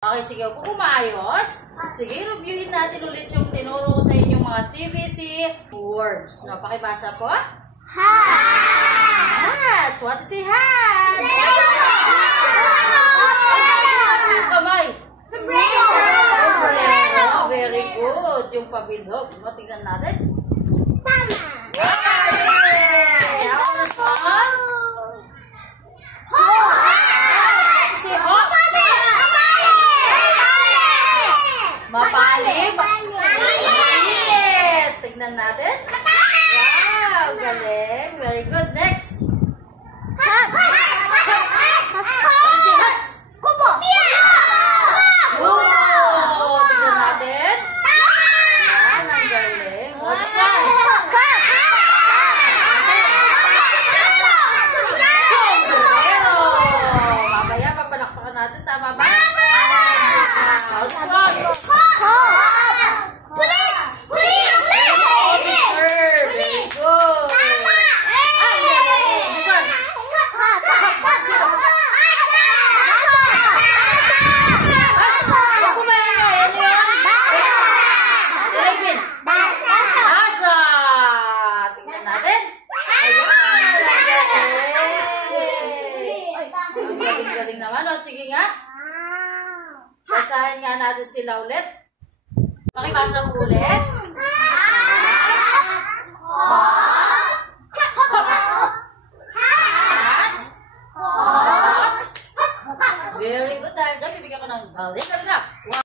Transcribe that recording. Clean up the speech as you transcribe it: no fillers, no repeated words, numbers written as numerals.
Okay, sige. Kung maayos, sige, reviewin natin ulit yung tinuro ko sa inyong mga CVC words. No, pakibasa po. Hat. What is a hat? Kamay. Sombrero. Very good. Yung pabilog. No, tingnan natin. Tama. Yay! How was fun? Si Hop. Mapali. Maliit. Tignan natin. Wow, galing. Very good. Next. Hat. What is a hat? Kubo. Oh, tignan natin. Yan, ang galing. What is that? Sombrero. Mamaya, papalakpakan natin. Tama ba? What's wrong? Galing naman. O, sige nga. Basahin nga natin sila ulit. Pakibasa mo ulit.